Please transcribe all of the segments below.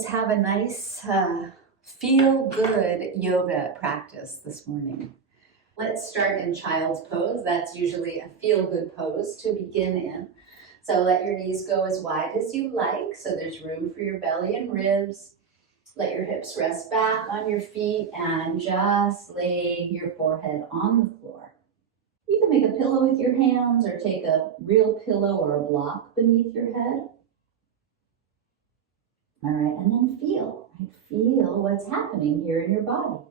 Let's have a nice feel-good yoga practice this morning. Let's start in child's pose. That's usually a feel-good pose to begin in. So let your knees go as wide as you like, so there's room for your belly and ribs. Let your hips rest back on your feet and just lay your forehead on the floor. You can make a pillow with your hands or take a real pillow or a block beneath your head. All right, and then feel, right? Feel what's happening here in your body.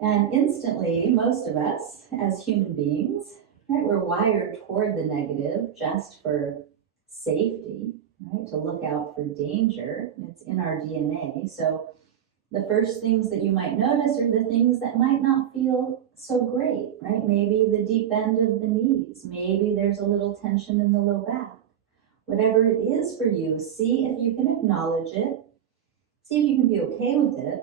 And instantly, most of us as human beings, right, we're wired toward the negative just for safety, right, to look out for danger. It's in our DNA. So the first things that you might notice are the things that might not feel so great, right? Maybe the deep bend of the knees. Maybe there's a little tension in the low back. Whatever it is for you, see if you can acknowledge it, see if you can be okay with it,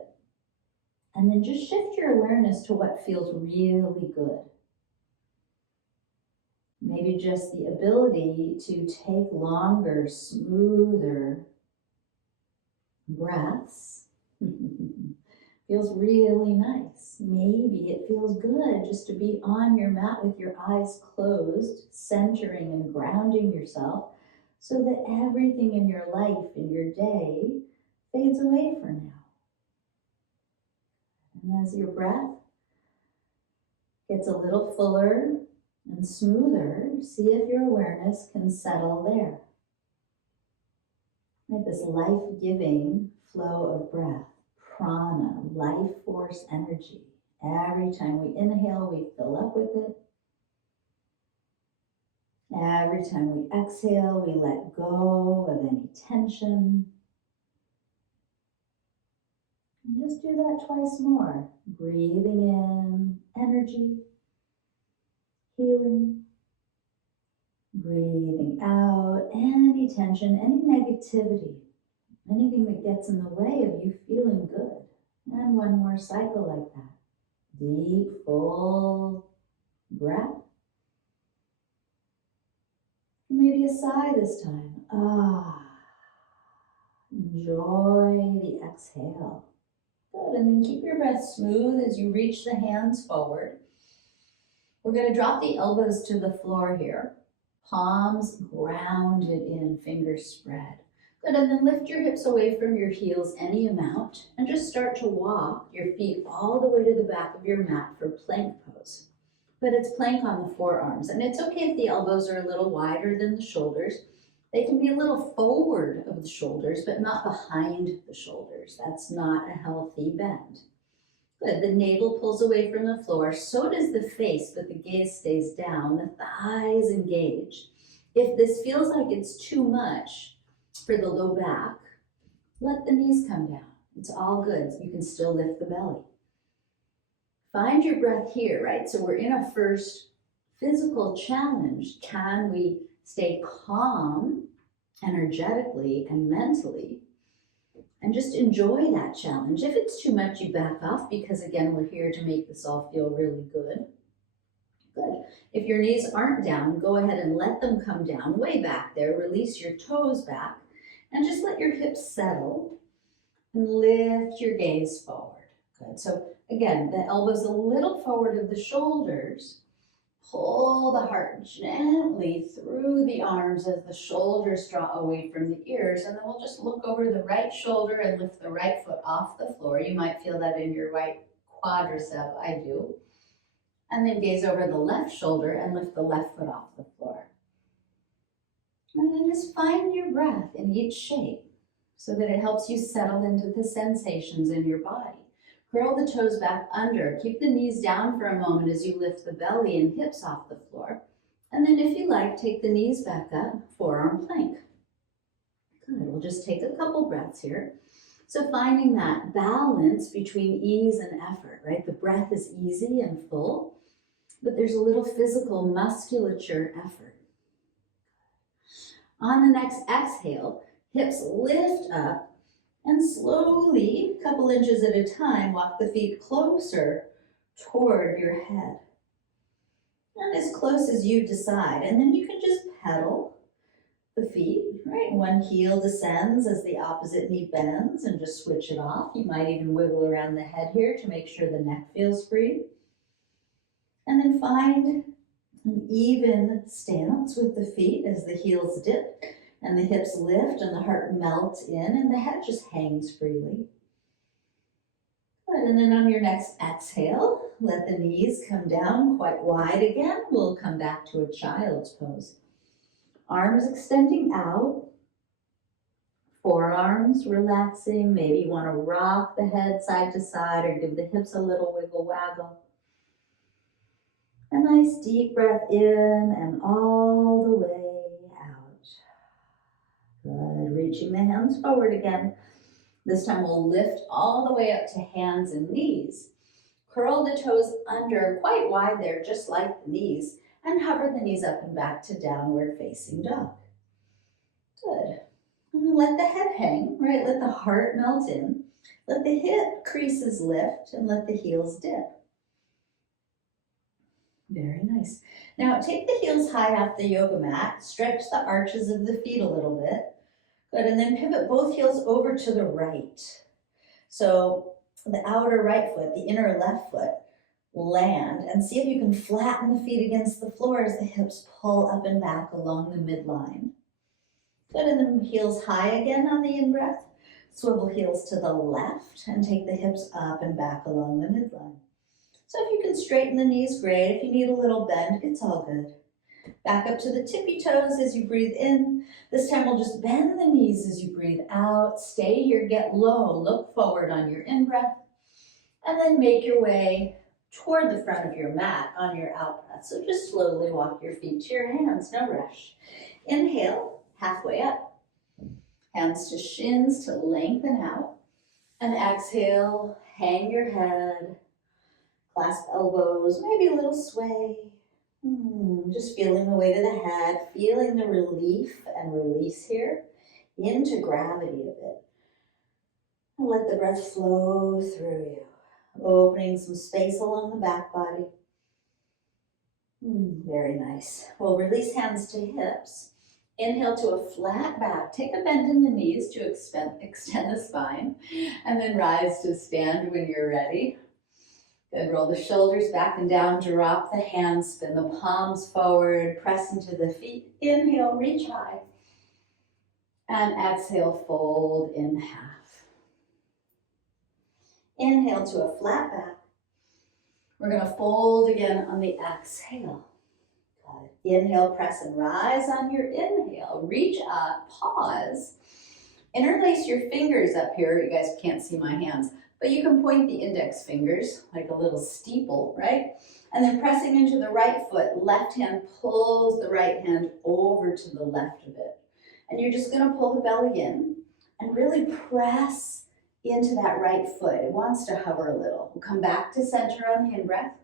and then just shift your awareness to what feels really good. Maybe just the ability to take longer, smoother breaths. Feels really nice. Maybe it feels good just to be on your mat with your eyes closed, centering and grounding yourself, so that everything in your life, in your day, fades away for now. And as your breath gets a little fuller and smoother, see if your awareness can settle there. Right, this life-giving flow of breath, prana, life force energy. Every time we inhale, we fill up with it. Every time we exhale, we let go of any tension. And just do that twice more. Breathing in energy, healing. Breathing out any tension, any negativity, anything that gets in the way of you feeling good. And one more cycle like that. Deep, full breath. Maybe a sigh this time. Enjoy the exhale. Good, and then keep your breath smooth as you reach the hands forward. We're going to drop the elbows to the floor here. Palms grounded in, fingers spread. Good, and then lift your hips away from your heels any amount and just start to walk your feet all the way to the back of your mat for plank pose. But it's plank on the forearms, and it's okay if the elbows are a little wider than the shoulders. They can be a little forward of the shoulders, but not behind the shoulders. That's not a healthy bend. Good, the navel pulls away from the floor, so does the face, but the gaze stays down, the thighs engage. If this feels like it's too much for the low back, let the knees come down. It's all good, you can still lift the belly. Find your breath here, right? So we're in a first physical challenge. Can we stay calm energetically and mentally and just enjoy that challenge? If it's too much, you back off, because again, we're here to make this all feel really good. Good. If your knees aren't down, go ahead and let them come down way back there. Release your toes back and just let your hips settle and lift your gaze forward. Good. So again, the elbows a little forward of the shoulders. Pull the heart gently through the arms as the shoulders draw away from the ears, and then we'll just look over the right shoulder and lift the right foot off the floor. You might feel that in your right quadricep, I do. And then gaze over the left shoulder and lift the left foot off the floor. And then just find your breath in each shape so that it helps you settle into the sensations in your body. Curl the toes back under. Keep the knees down for a moment as you lift the belly and hips off the floor. And then if you like, take the knees back up, forearm plank. Good, we'll just take a couple breaths here. So finding that balance between ease and effort, right? The breath is easy and full, but there's a little physical musculature effort. On the next exhale, hips lift up, and slowly, a couple inches at a time, walk the feet closer toward your head. And as close as you decide. And then you can just pedal the feet, right? One heel descends as the opposite knee bends and just switch it off. You might even wiggle around the head here to make sure the neck feels free. And then find an even stance with the feet as the heels dip and the hips lift and the heart melts in and the head just hangs freely. Good, and then on your next exhale, let the knees come down quite wide again. We'll come back to a child's pose. Arms extending out, forearms relaxing. Maybe you want to rock the head side to side or give the hips a little wiggle waggle. A nice deep breath in and all the way out. Good, reaching the hands forward again. This time we'll lift all the way up to hands and knees. Curl the toes under quite wide there, just like the knees, and hover the knees up and back to downward facing dog. Good. And then let the head hang, right? Let the heart melt in. Let the hip creases lift and let the heels dip. Very nice. Now take the heels high off the yoga mat, stretch the arches of the feet a little bit. Good, and then pivot both heels over to the right. So the outer right foot, the inner left foot, land and see if you can flatten the feet against the floor as the hips pull up and back along the midline. Good, and then heels high again on the in-breath. Swivel heels to the left and take the hips up and back along the midline. So if you can straighten the knees, great. If you need a little bend, it's all good. Back up to the tippy toes as you breathe in. This time we'll just bend the knees as you breathe out. Stay here, get low, look forward on your in-breath, and then make your way toward the front of your mat on your out-breath. So just slowly walk your feet to your hands, no rush. Inhale, halfway up. Hands to shins to lengthen out. And exhale, hang your head, clasp elbows, maybe a little sway. Just feeling the weight of the head, feeling the relief and release here into gravity a bit. And let the breath flow through you, opening some space along the back body. Very nice. We'll release hands to hips. Inhale to a flat back. Take a bend in the knees to extend the spine, and then rise to stand when you're ready. Good, roll the shoulders back and down, drop the hands, spin the palms forward, press into the feet. Inhale, reach high. And exhale, fold in half. Inhale to a flat back. We're gonna fold again on the exhale. Good. Inhale, press and rise on your inhale. Reach up, pause. Interlace your fingers up here. You guys can't see my hands. But you can point the index fingers like a little steeple, right? And then pressing into the right foot, left hand pulls the right hand over to the left of it. And you're just gonna pull the belly in and really press into that right foot. It wants to hover a little. We'll come back to center on the in-breath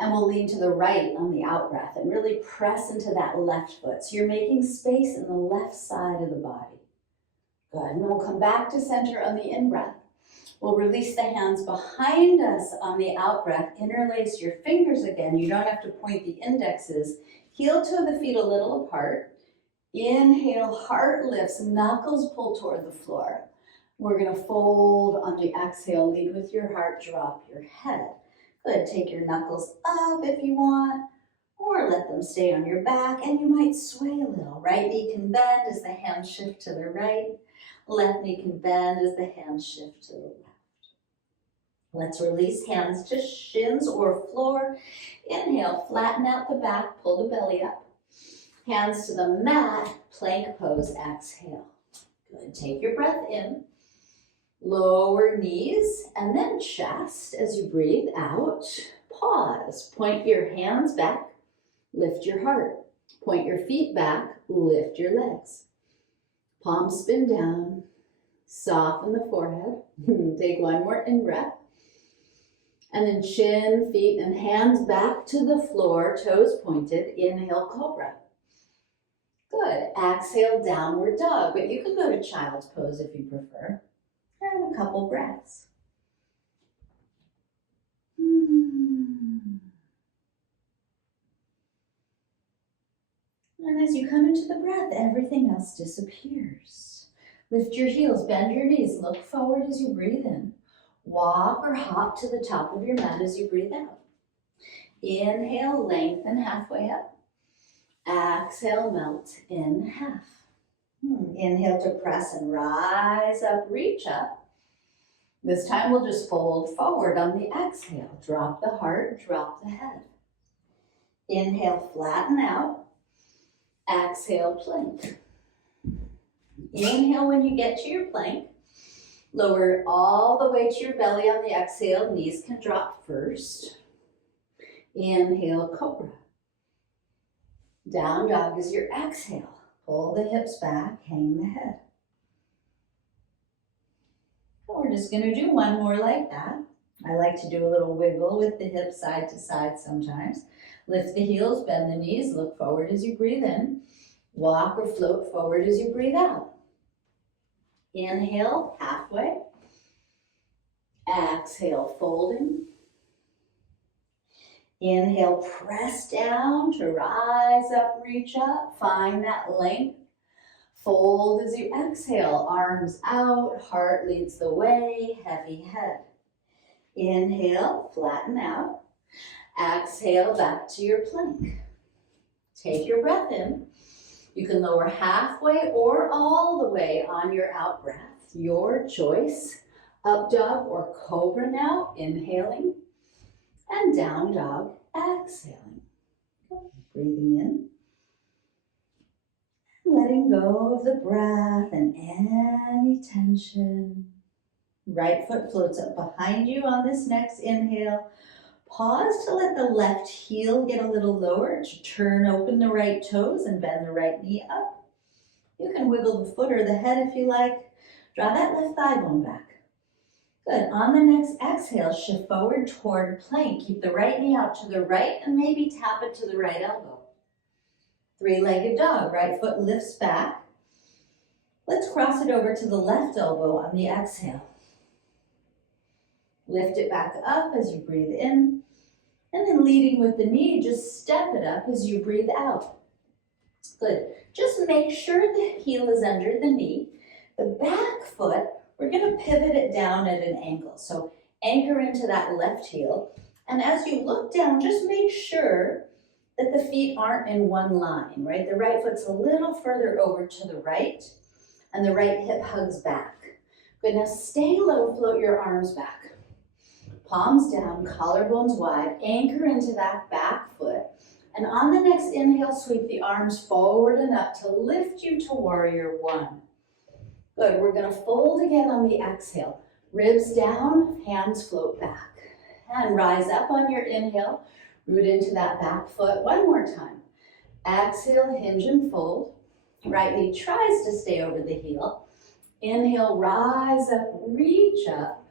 and we'll lean to the right on the out-breath and really press into that left foot. So you're making space in the left side of the body. Good, and we'll come back to center on the in-breath. We'll release the hands behind us on the out-breath. Interlace your fingers again. You don't have to point the indexes. Heel toe the feet a little apart. Inhale, heart lifts, knuckles pull toward the floor. We're gonna fold on the exhale. Lead with your heart, drop your head. Good, take your knuckles up if you want, or let them stay on your back, and you might sway a little. Right knee can bend as the hands shift to the right. Left knee can bend as the hands shift to the left. Let's release hands to shins or floor. Inhale, flatten out the back, pull the belly up. Hands to the mat, plank pose, exhale. Good, take your breath in. Lower knees and then chest as you breathe out. Pause, point your hands back, lift your heart. Point your feet back, lift your legs. Palms spin down, soften the forehead. Take one more in-breath. And then chin, feet, and hands back to the floor, toes pointed. Inhale, cobra. Good. Exhale, downward dog, but you can go to child's pose if you prefer. And a couple breaths. And as you come into the breath, everything else disappears. Lift your heels, bend your knees, look forward as you breathe in. Walk or hop to the top of your mat as you breathe out. Inhale, lengthen halfway up. Exhale, melt in half. Inhale to press and rise up, reach up. This time we'll just fold forward on the exhale. Drop the heart, drop the head. Inhale, flatten out. Exhale, plank. Inhale when you get to your plank. Lower all the way to your belly on the exhale. Knees can drop first. Inhale, cobra. Down dog is your exhale. Pull the hips back, hang the head. We're just going to do one more like that. I like to do a little wiggle with the hips side to side sometimes. Lift the heels, bend the knees, look forward as you breathe in. Walk or float forward as you breathe out. Inhale, halfway. Exhale, folding. Inhale, press down to rise up, reach up. Find that length. Fold as you exhale, arms out, heart leads the way, heavy head. Inhale, flatten out. Exhale, back to your plank. Take your breath in. You can lower halfway or all the way on your out breath. Your choice. Up dog or cobra now, inhaling. And down dog, exhaling. Breathing in. Letting go of the breath and any tension. Right foot floats up behind you on this next inhale. Pause to let the left heel get a little lower to turn open the right toes and bend the right knee up. You can wiggle the foot or the head if you like. Draw that left thigh bone back. Good. On the next exhale, shift forward toward plank. Keep the right knee out to the right and maybe tap it to the right elbow. Three-legged dog. Right foot lifts back. Let's cross it over to the left elbow on the exhale. Lift it back up as you breathe in. And then leading with the knee, just step it up as you breathe out. Good. Just make sure the heel is under the knee. The back foot, we're going to pivot it down at an angle. So anchor into that left heel. And as you look down, just make sure that the feet aren't in one line, right? The right foot's a little further over to the right, and the right hip hugs back. Good. Now stay low, float your arms back. Palms down, collarbones wide, anchor into that back foot. And on the next inhale, sweep the arms forward and up to lift you to warrior one. Good, we're gonna fold again on the exhale. Ribs down, hands float back. And rise up on your inhale, root into that back foot one more time. Exhale, hinge and fold. Right knee tries to stay over the heel. Inhale, rise up, reach up.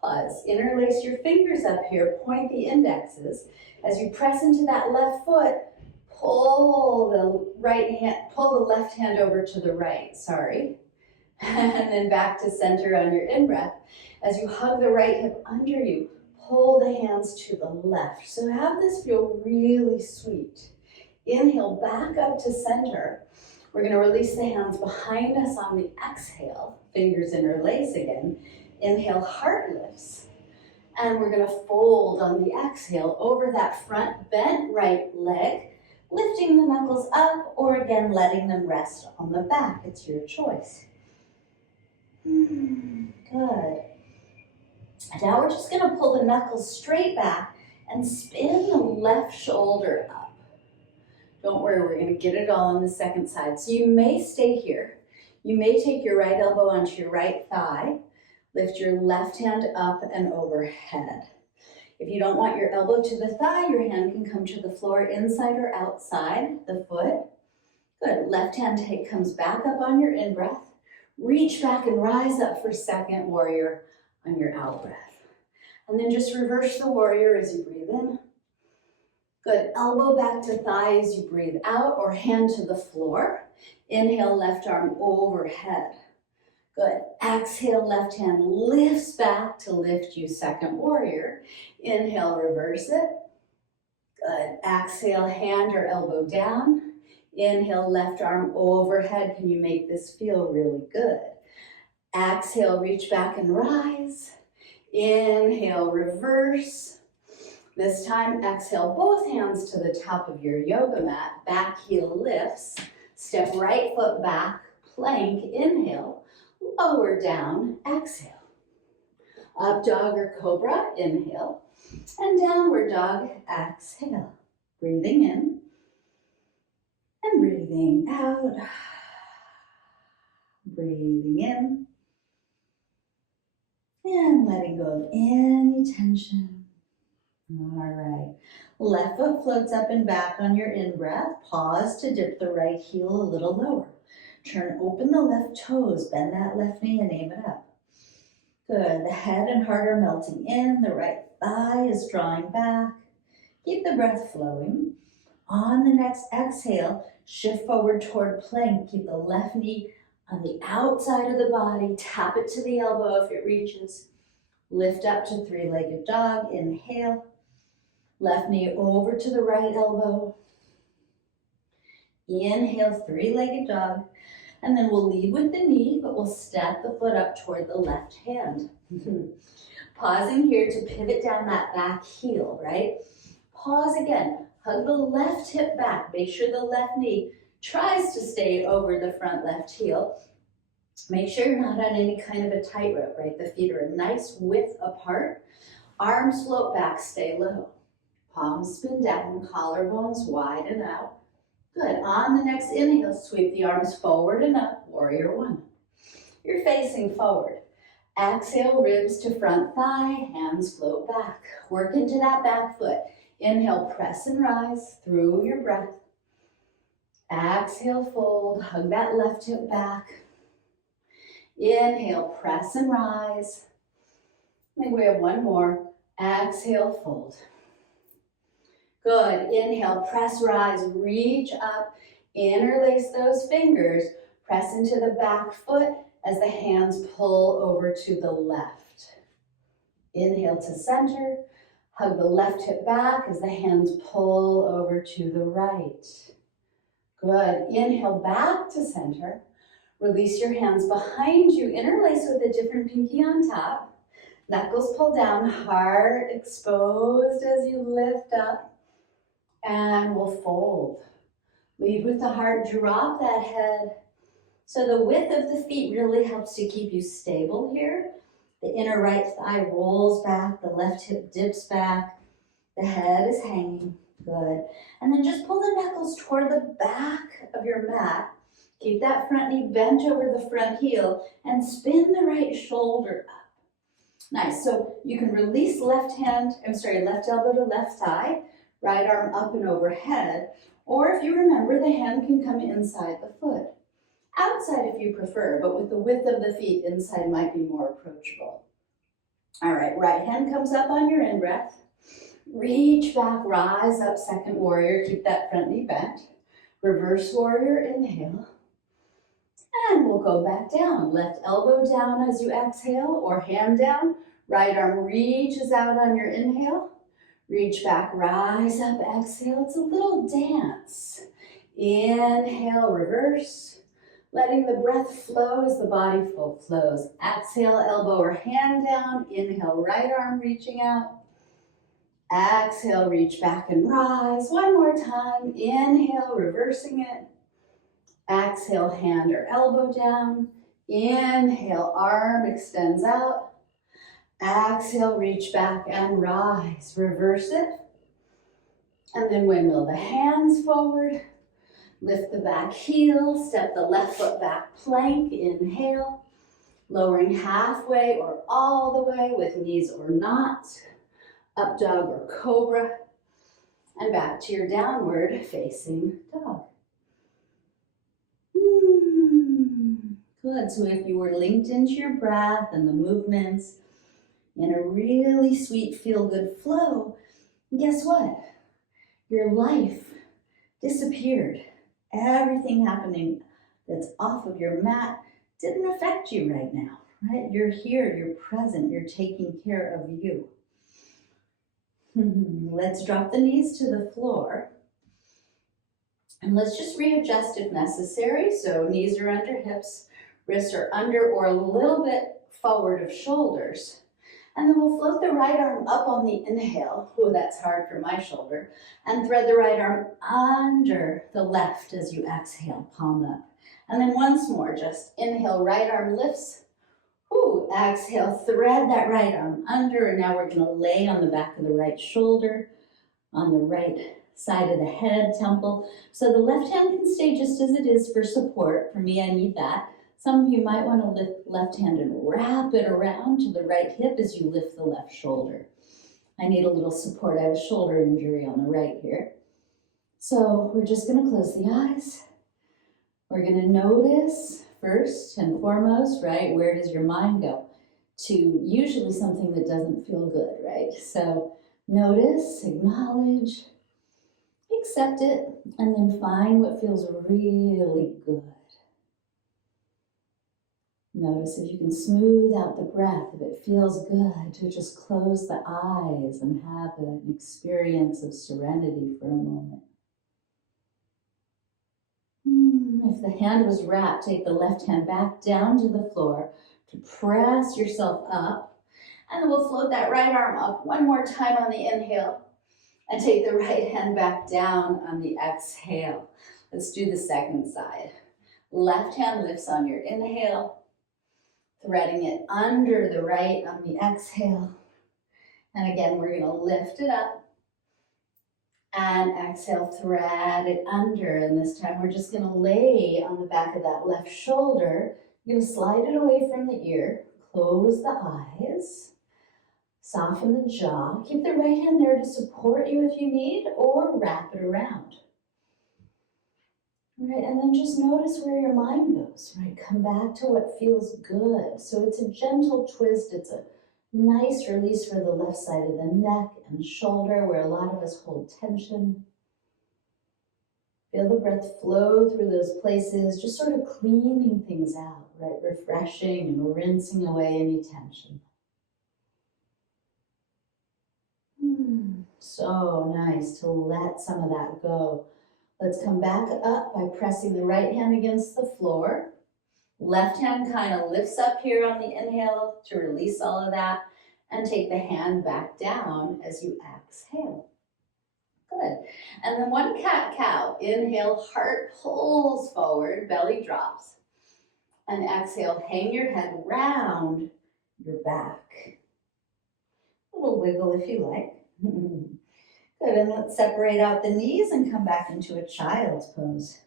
Pause, interlace your fingers up here, point the indexes. As you press into that left foot, pull the left hand over to the right, and then back to center on your in-breath. As you hug the right hip under you, pull the hands to the left. So have this feel really sweet. Inhale, back up to center. We're gonna release the hands behind us on the exhale, fingers interlace again. Inhale, heart lifts. And we're gonna fold on the exhale over that front bent right leg, lifting the knuckles up or again letting them rest on the back. It's your choice. Good. Now we're just gonna pull the knuckles straight back and spin the left shoulder up. Don't worry, we're gonna get it all on the second side. So you may stay here. You may take your right elbow onto your right thigh. Lift your left hand up and overhead. If you don't want your elbow to the thigh, your hand can come to the floor inside or outside the foot. Good. Left hand comes back up on your in-breath. Reach back and rise up for second warrior on your out-breath. And then just reverse the warrior as you breathe in. Good. Elbow back to thigh as you breathe out or hand to the floor. Inhale, left arm overhead. Good. Exhale, left hand lifts back to lift you second warrior. Inhale, reverse it. Good. Exhale, hand or elbow down. Inhale, left arm overhead. Can you make this feel really good? Exhale, reach back and rise. Inhale, reverse. This time, exhale, both hands to the top of your yoga mat. Back heel lifts. Step right foot back, plank, inhale. Lower down, exhale. Up dog or cobra, inhale. And downward dog, exhale. Breathing in and breathing out. Breathing in and letting go of any tension. All right. Left foot floats up and back on your in-breath. Pause to dip the right heel a little lower. Turn open the left toes. Bend that left knee and aim it up. Good. The head and heart are melting in. The right thigh is drawing back. Keep the breath flowing. On the next exhale, shift forward toward plank. Keep the left knee on the outside of the body. Tap it to the elbow if it reaches. Lift up to three-legged dog. Inhale. Left knee over to the right elbow. Inhale, three-legged dog. And then we'll lead with the knee, but we'll step the foot up toward the left hand. Pausing here to pivot down that back heel, right? Pause again. Hug the left hip back. Make sure the left knee tries to stay over the front left heel. Make sure you're not on any kind of a tightrope, right? The feet are a nice width apart. Arms float back, stay low. Palms spin down, collarbones widen out. Good. On the next inhale, sweep the arms forward and up, warrior one. You're facing forward. Exhale, ribs to front thigh, hands float back. Work into that back foot. Inhale, press and rise through your breath. Exhale, fold, hug that left hip back. Inhale, press and rise. I think we have one more. Exhale, fold. Good. Inhale, press, rise, reach up. Interlace those fingers. Press into the back foot as the hands pull over to the left. Inhale to center. Hug the left hip back as the hands pull over to the right. Good. Inhale back to center. Release your hands behind you. Interlace with a different pinky on top. Knuckles pull down, heart exposed as you lift up. And we'll fold. Lead with the heart, drop that head. So the width of the feet really helps to keep you stable here. The inner right thigh rolls back, the left hip dips back, the head is hanging. Good. And then just pull the knuckles toward the back of your mat. Keep that front knee bent over the front heel and spin the right shoulder up. Nice. So you can release left elbow to left thigh. Right arm up and overhead, or if you remember, the hand can come inside the foot. Outside if you prefer, but with the width of the feet, inside might be more approachable. All right, right hand comes up on your in-breath. Reach back, rise up, second warrior. Keep that front knee bent. Reverse warrior, inhale. And we'll go back down. Left elbow down as you exhale, or hand down. Right arm reaches out on your inhale. Reach back, rise up, exhale. It's a little dance. Inhale, reverse. Letting the breath flow as the body flows. Exhale, elbow or hand down. Inhale, right arm reaching out. Exhale, reach back and rise. One more time. Inhale, reversing it. Exhale, hand or elbow down. Inhale, arm extends out. Exhale, reach back and rise. Reverse it. And then windmill the hands forward. Lift the back heel. Step the left foot back, plank. Inhale. Lowering halfway or all the way with knees or not. Up dog or cobra. And back to your downward facing dog. Good. So if you were linked into your breath and the movements, in a really sweet, feel-good flow, guess what? Your life disappeared. Everything happening that's off of your mat didn't affect you right now, right? You're here, you're present, you're taking care of you. Let's drop the knees to the floor. And let's just readjust if necessary. So knees are under hips, wrists are under or a little bit forward of shoulders. And then we'll float the right arm up on the inhale. Oh, that's hard for my shoulder. And thread the right arm under the left as you exhale, palm up. And then once more, just inhale, right arm lifts. Ooh, exhale, thread that right arm under. And now we're going to lay on the back of the right shoulder, on the right side of the head, temple. So the left hand can stay just as it is for support. For me, I need that. Some of you might want to lift left hand and wrap it around to the right hip as you lift the left shoulder. I need a little support. I have a shoulder injury on the right here. So we're just going to close the eyes. We're going to notice first and foremost, right, where does your mind go? To usually something that doesn't feel good, right? So notice, acknowledge, accept it, and then find what feels really good. Notice if you can smooth out the breath, if it feels good to just close the eyes and have an experience of serenity for a moment. If the hand was wrapped, take the left hand back down to the floor to press yourself up. And then we'll float that right arm up one more time on the inhale and take the right hand back down on the exhale. Let's do the second side. Left hand lifts on your inhale, threading it under the right on the exhale. And again, we're going to lift it up and exhale, thread it under. And this time we're just going to lay on the back of that left shoulder. You're going to slide it away from the ear, close the eyes, soften the jaw. Keep the right hand there to support you if you need, or wrap it around. Right, and then just notice where your mind goes, right? Come back to what feels good. So it's a gentle twist. It's a nice release for the left side of the neck and shoulder where a lot of us hold tension. Feel the breath flow through those places, just sort of cleaning things out, right? Refreshing and rinsing away any tension. So nice to let some of that go. Let's come back up by pressing the right hand against the floor. Left hand kind of lifts up here on the inhale to release all of that, and take the hand back down as you exhale. Good. And then one cat-cow. Inhale, heart pulls forward, belly drops. And exhale, hang your head round your back. A little wiggle if you like. Good, and let's separate out the knees and come back into a child's pose.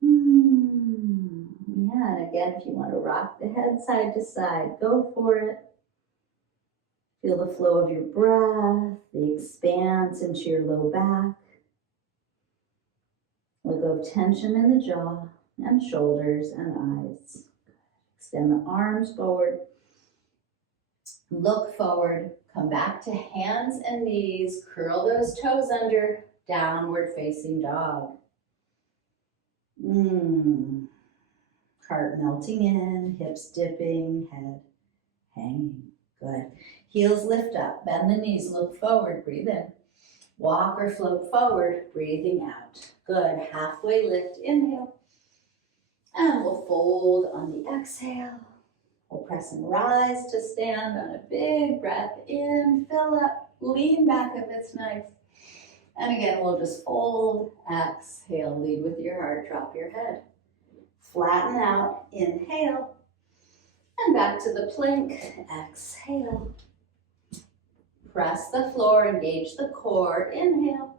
Yeah, and again, if you want to rock the head side to side, go for it. Feel the flow of your breath, the expanse into your low back. Let go of tension in the jaw and shoulders and eyes. Extend the arms forward. Look forward. Come back to hands and knees. Curl those toes under. Downward facing dog. Heart melting in, hips dipping, head hanging. Good. Heels lift up, bend the knees, look forward, breathe in. Walk or float forward, breathing out. Good. Halfway lift, inhale. And we'll fold on the exhale. We'll press and rise to stand on a big breath in, fill up, lean back if it's nice. And again, we'll just fold, exhale, lead with your heart, drop your head. Flatten out, inhale. And back to the plank, exhale. Press the floor, engage the core, inhale.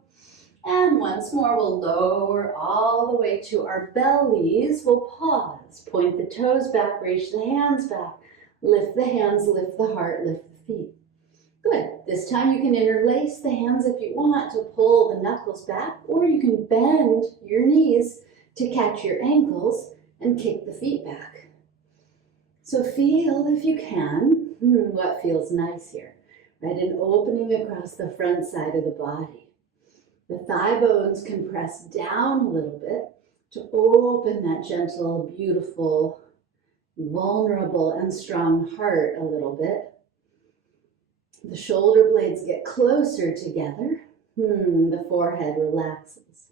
And once more, we'll lower all the way to our bellies. We'll pause, point the toes back, reach the hands back. Lift the hands, lift the heart, lift the feet. Good. This time you can interlace the hands if you want to pull the knuckles back, or you can bend your knees to catch your ankles and kick the feet back. So feel, if you can, what feels nice here, right? An opening across the front side of the body. The thigh bones can press down a little bit to open that gentle, beautiful, vulnerable, and strong heart a little bit. The shoulder blades get closer together. The forehead relaxes.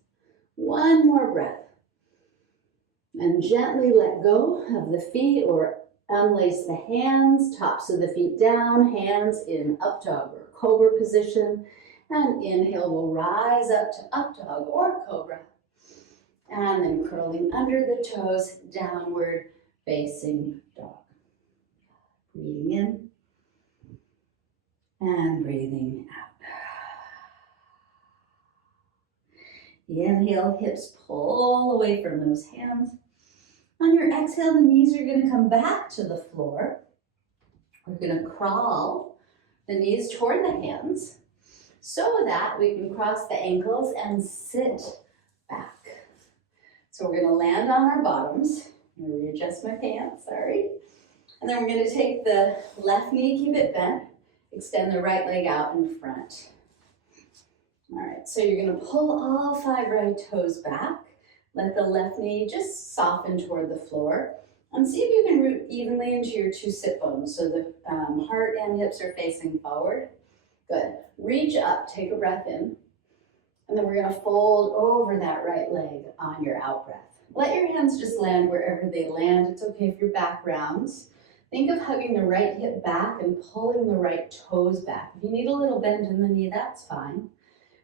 One more breath. And gently let go of the feet or unlace the hands, tops of the feet down, hands in up dog or cobra position. And inhale, we'll rise up to up dog or cobra. And then curling under the toes, downward facing dog. Breathing in and breathing out. Inhale, hips pull away from those hands. On your exhale, the knees are going to come back to the floor. We're going to crawl the knees toward the hands so that we can cross the ankles and sit back. So we're going to land on our bottoms. I'm going to readjust my pants, sorry. And then we're going to take the left knee, keep it bent, extend the right leg out in front. All right, so you're going to pull all 5 right toes back. Let the left knee just soften toward the floor. And see if you can root evenly into your 2 sit bones so the heart and hips are facing forward. Good. Reach up, take a breath in. And then we're going to fold over that right leg on your out breath. Let your hands just land wherever they land. It's okay if your back rounds. Think of hugging the right hip back and pulling the right toes back. If you need a little bend in the knee, that's fine.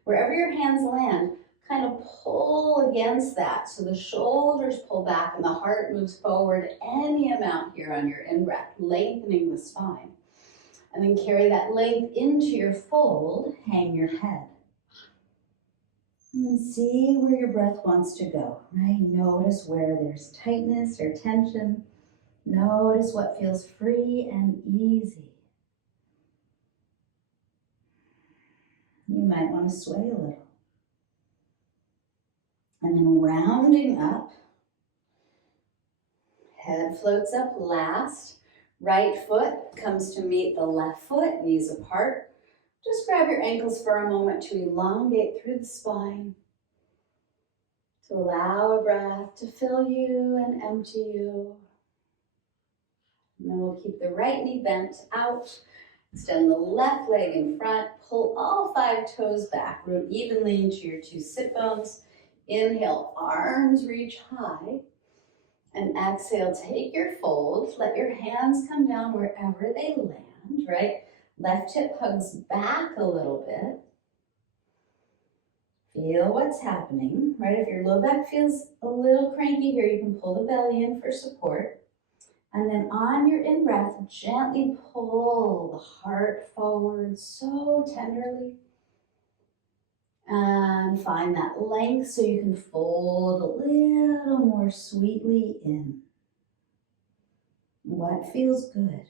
Wherever your hands land, kind of pull against that so the shoulders pull back and the heart moves forward any amount here on your in-breath, lengthening the spine. And then carry that length into your fold, hang your head. And then see where your breath wants to go, right? Notice where there's tightness or tension. Notice what feels free and easy. You might want to sway a little. And then rounding up, head floats up last. Right foot comes to meet the left foot, knees apart. Just grab your ankles for a moment to elongate through the spine. To allow a breath to fill you and empty you. And then we'll keep the right knee bent out. Extend the left leg in front. Pull all 5 toes back. Root evenly into your 2 sit bones. Inhale, arms reach high. And exhale, take your fold. Let your hands come down wherever they land, right? Left hip hugs back a little bit. Feel what's happening, right? If your low back feels a little cranky here, you can pull the belly in for support. And then on your in-breath, gently pull the heart forward so tenderly. And find that length so you can fold a little more sweetly in. What feels good?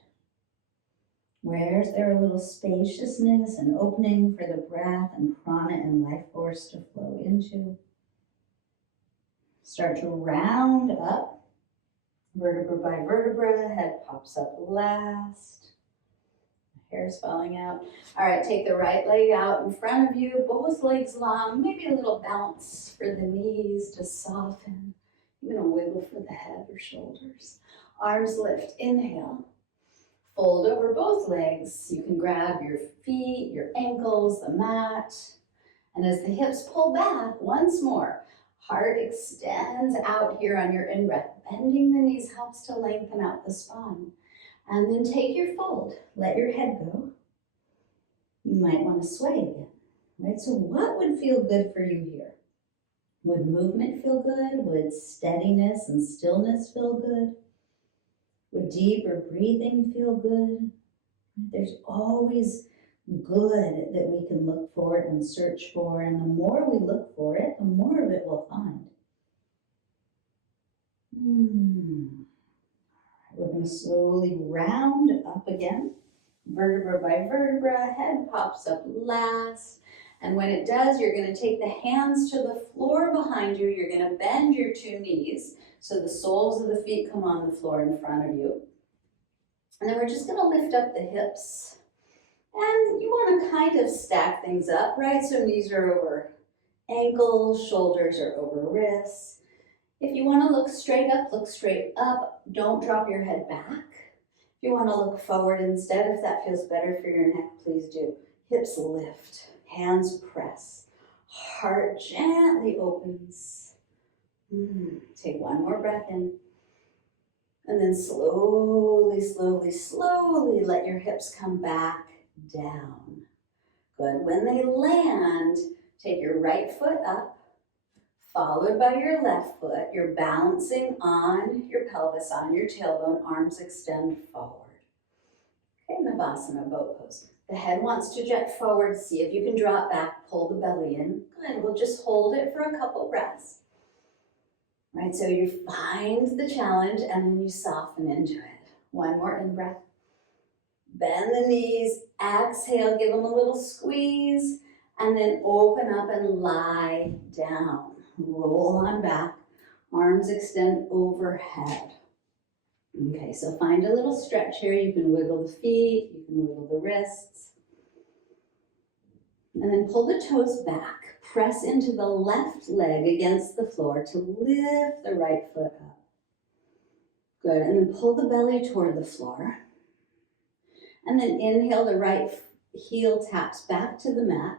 Where's there a little spaciousness and opening for the breath and prana and life force to flow into? Start to round up, vertebra by vertebra, head pops up last. Hair's falling out. All right, take the right leg out in front of you, both legs long, maybe a little bounce for the knees to soften. Even a wiggle for the head or shoulders. Arms lift, inhale. Fold over both legs. You can grab your feet, your ankles, the mat. And as the hips pull back, once more, heart extends out here on your in-breath. Bending the knees helps to lengthen out the spine. And then take your fold. Let your head go. You might want to sway again, right? So what would feel good for you here? Would movement feel good? Would steadiness and stillness feel good? Would deeper breathing feel good? There's always good that we can look for and search for, and the more we look for it, the more of it we'll find. We're going to slowly round up again, vertebra by vertebra, head pops up last. And when it does, you're going to take the hands to the floor behind you. You're going to bend your 2 knees so the soles of the feet come on the floor in front of you. And then we're just going to lift up the hips. And you want to kind of stack things up, right? So knees are over ankles, shoulders are over wrists. If you want to look straight up, look straight up. Don't drop your head back. If you want to look forward instead, if that feels better for your neck, please do. Hips lift, hands press, Heart gently opens. Take one more breath in. And then slowly, slowly, slowly let your hips come back down. Good. When they land, take your right foot up, followed by your left foot. You're balancing on your pelvis, on your tailbone, arms extend forward. Okay, Navasana, boat pose. The head wants to jet forward. See if you can drop back, pull the belly in. Good, we'll just hold it for a couple breaths. Right, so you find the challenge and then you soften into it. One more in-breath. Bend the knees, exhale, give them a little squeeze, and then open up and lie down. Roll on back, arms extend overhead. Okay, so find a little stretch here. You can wiggle the feet, you can wiggle the wrists. And then pull the toes back. Press into the left leg against the floor to lift the right foot up. Good, and then pull the belly toward the floor. And then inhale, the right heel taps back to the mat.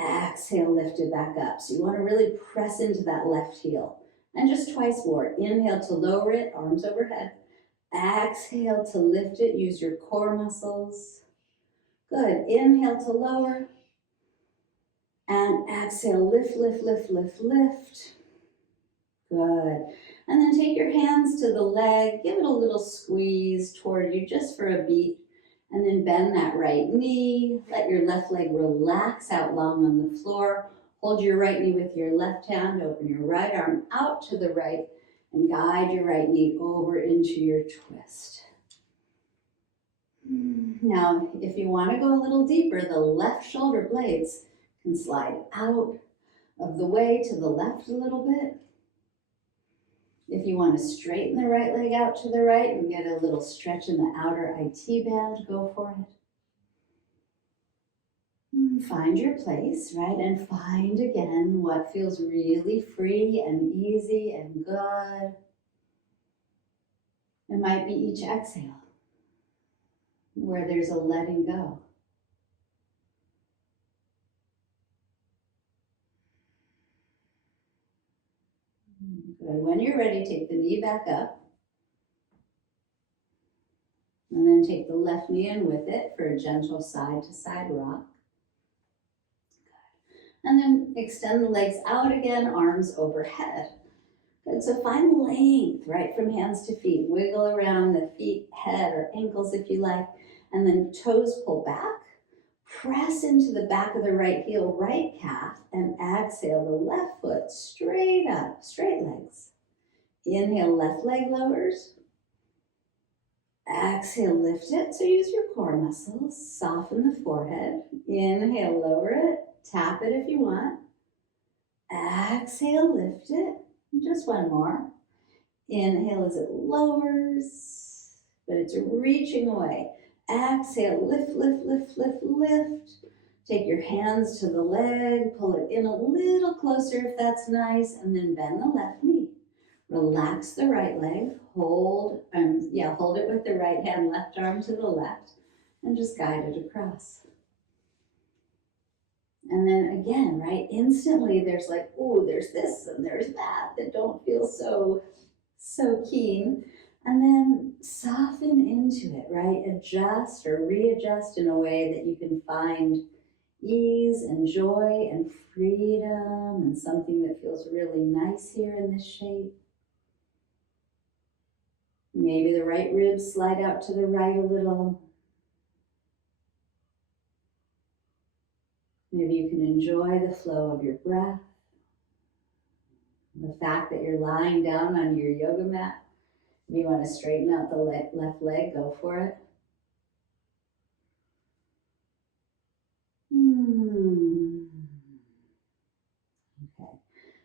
Exhale, lift it back up. So you want to really press into that left heel. And just twice more. Inhale to lower it, arms overhead. Exhale to lift it, use your core muscles. Good, inhale to lower. And exhale, lift, lift, lift, lift, lift. Good. And then take your hands to the leg, give it a little squeeze toward you just for a beat. And then bend that right knee. Let your left leg relax out long on the floor. Hold your right knee with your left hand. Open your right arm out to the right and guide your right knee over into your twist. Now, if you want to go a little deeper, the left shoulder blades can slide out of the way to the left a little bit. If you want to straighten the right leg out to the right and get a little stretch in the outer IT band, go for it. Find your place, right? And find again what feels really free and easy and good. It might be each exhale where there's a letting go. Good. When you're ready, take the knee back up. And then take the left knee in with it for a gentle side-to-side rock. Good. And then extend the legs out again, arms overhead. Good. So find length, right, from hands to feet. Wiggle around the feet, head, or ankles if you like. And then toes pull back. Press into the back of the right heel, right calf, and exhale the left foot straight up, straight legs. Inhale, left leg lowers. Exhale, lift it. So use your core muscles. Soften the forehead. Inhale, lower it. Tap it if you want. Exhale, lift it. Just one more. Inhale as it lowers, but it's reaching away. Exhale, lift, lift, lift, lift, lift. Take your hands to the leg. Pull it in a little closer if that's nice, and then bend the left knee. Relax the right leg, hold it with the right hand, left arm to the left, and just guide it across. And then again, right, instantly there's like, oh, there's this and there's that don't feel so keen. And then soften into it, right? Adjust or readjust in a way that you can find ease and joy and freedom and something that feels really nice here in this shape. Maybe the right ribs slide out to the right a little. Maybe you can enjoy the flow of your breath. The fact that you're lying down on your yoga mat. If you want to straighten out the left leg, go for it. Okay.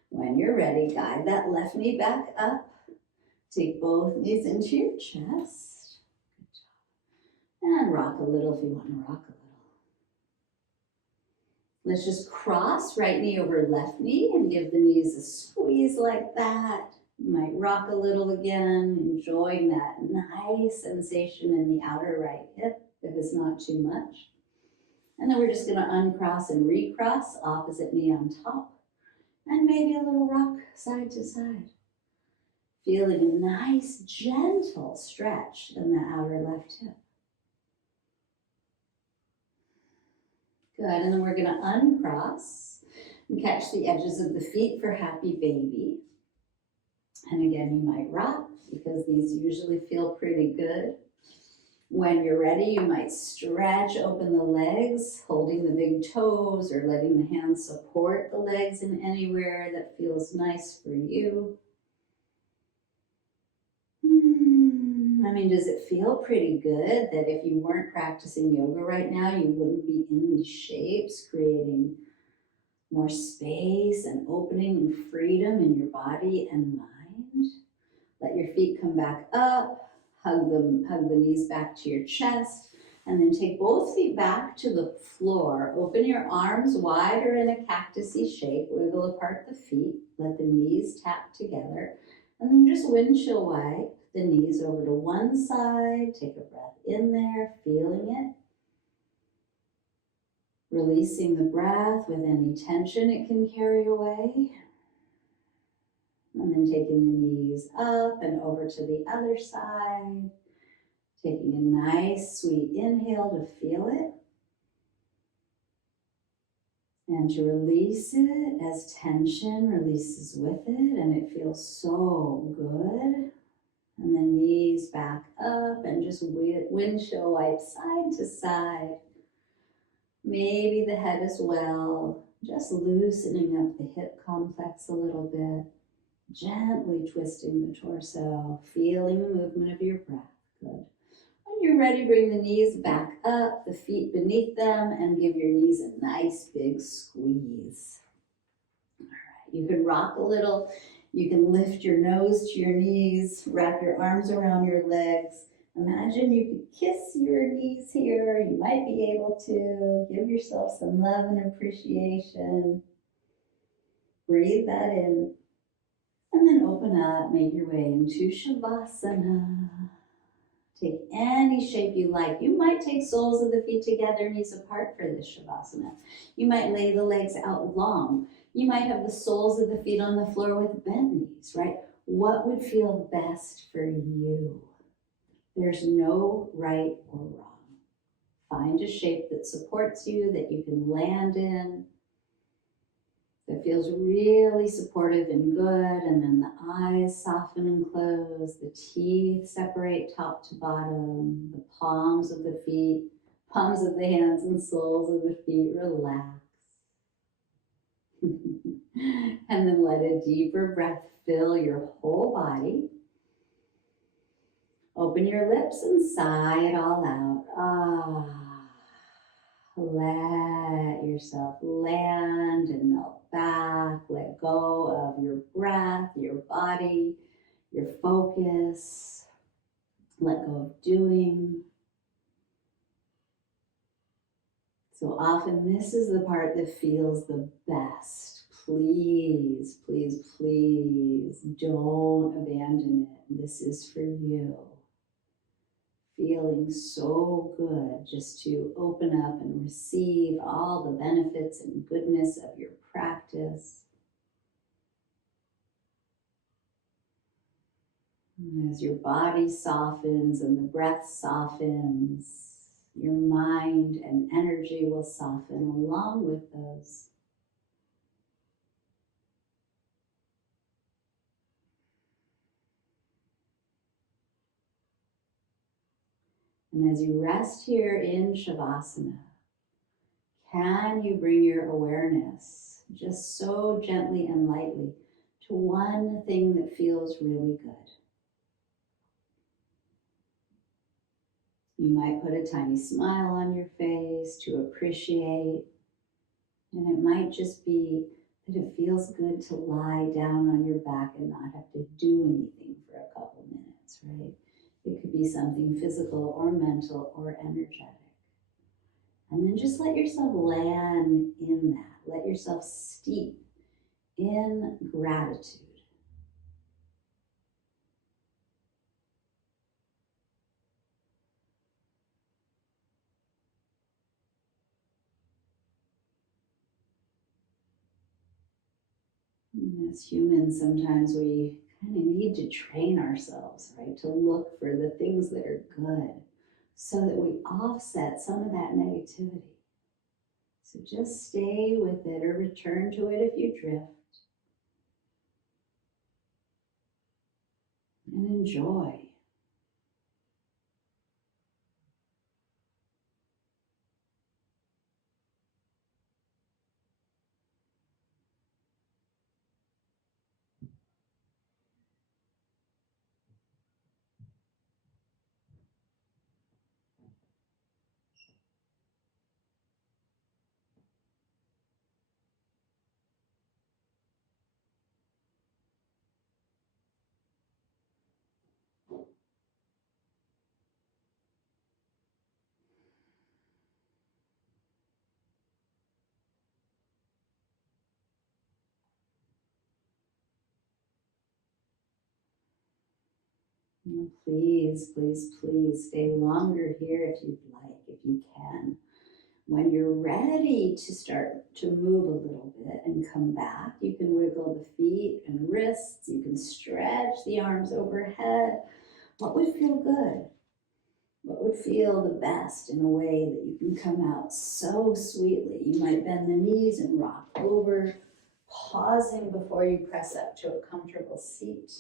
When you're ready, guide that left knee back up. Take both knees into your chest. Good job. And rock a little if you want to rock a little. Let's just cross right knee over left knee and give the knees a squeeze like that. You might rock a little again, enjoying that nice sensation in the outer right hip if it's not too much. And then we're just gonna uncross and recross, opposite knee on top, and maybe a little rock side to side. Feeling a nice, gentle stretch in the outer left hip. Good, and then we're gonna uncross and catch the edges of the feet for happy baby. And again, you might rock because these usually feel pretty good. When you're ready, you might stretch open the legs, holding the big toes or letting the hands support the legs in anywhere that feels nice for you. I mean, does it feel pretty good that if you weren't practicing yoga right now, you wouldn't be in these shapes, creating more space and opening and freedom in your body and mind? Let your feet come back up. Hug the knees back to your chest, and then take both feet back to the floor. Open your arms wide or in a cactusy shape. Wiggle apart the feet. Let the knees tap together. And then just windshield wipe the knees over to one side. Take a breath in there, feeling it. Releasing the breath with any tension it can carry away. And then taking the knees up and over to the other side. Taking a nice, sweet inhale to feel it. And to release it as tension releases with it, and it feels so good. And then knees back up and just windshield wipe side to side. Maybe the head as well. Just loosening up the hip complex a little bit. Gently twisting the torso, feeling the movement of your breath. Good. When you're ready, bring the knees back up, the feet beneath them, and give your knees a nice big squeeze. All right, you can rock a little. You can lift your nose to your knees, wrap your arms around your legs. Imagine you could kiss your knees here. You might be able to give yourself some love and appreciation. Breathe that in. And then open up, make your way into Shavasana. Take any shape you like. You might take soles of the feet together, knees apart for this Shavasana. You might lay the legs out long. You might have the soles of the feet on the floor with bent knees, right? What would feel best for you? There's no right or wrong. Find a shape that supports you, that you can land in, that feels really supportive and good, and then the eyes soften and close, the teeth separate top to bottom, the palms of the feet, palms of the hands and soles of the feet relax. And then let a deeper breath fill your whole body. Open your lips and sigh it all out. Let yourself land and melt back. Let go of your breath, your body, your focus. Let go of doing. So often this is the part that feels the best. Please, please, please don't abandon it. This is for you. Feeling so good just to open up and receive all the benefits and goodness of your practice. And as your body softens and the breath softens, your mind and energy will soften along with those. And as you rest here in Shavasana, can you bring your awareness just so gently and lightly to one thing that feels really good? You might put a tiny smile on your face to appreciate, and it might just be that it feels good to lie down on your back and not have to do anything for a couple minutes, right? It could be something physical or mental or energetic. And then just let yourself land in that. Let yourself steep in gratitude. And as humans, sometimes we kind of need to train ourselves, right, to look for the things that are good so that we offset some of that negativity. So just stay with it or return to it if you drift. And enjoy. And please, please, please stay longer here if you'd like, if you can. When you're ready to start to move a little bit and come back, you can wiggle the feet and wrists. You can stretch the arms overhead. What would feel good? What would feel the best in a way that you can come out so sweetly? You might bend the knees and rock over, pausing before you press up to a comfortable seat.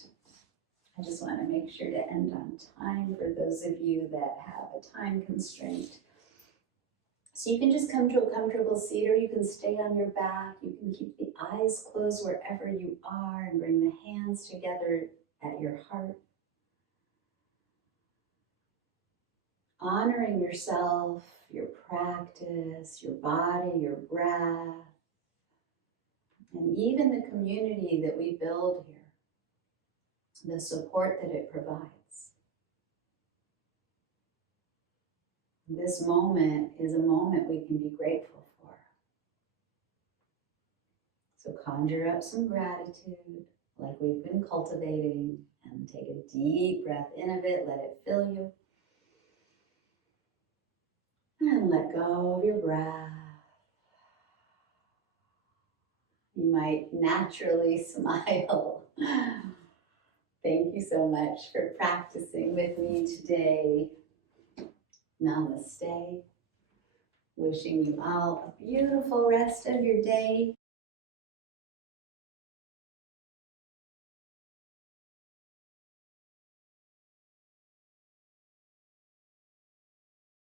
I just want to make sure to end on time for those of you that have a time constraint. So you can just come to a comfortable seat, or you can stay on your back. You can keep the eyes closed wherever you are and bring the hands together at your heart. Honoring yourself, your practice, your body, your breath, and even the community that we build here, the support that it provides. This moment is a moment we can be grateful for. So conjure up some gratitude like we've been cultivating, and take a deep breath in of it, let it fill you. And let go of your breath. You might naturally smile. Thank you so much for practicing with me today. Namaste. Wishing you all a beautiful rest of your day.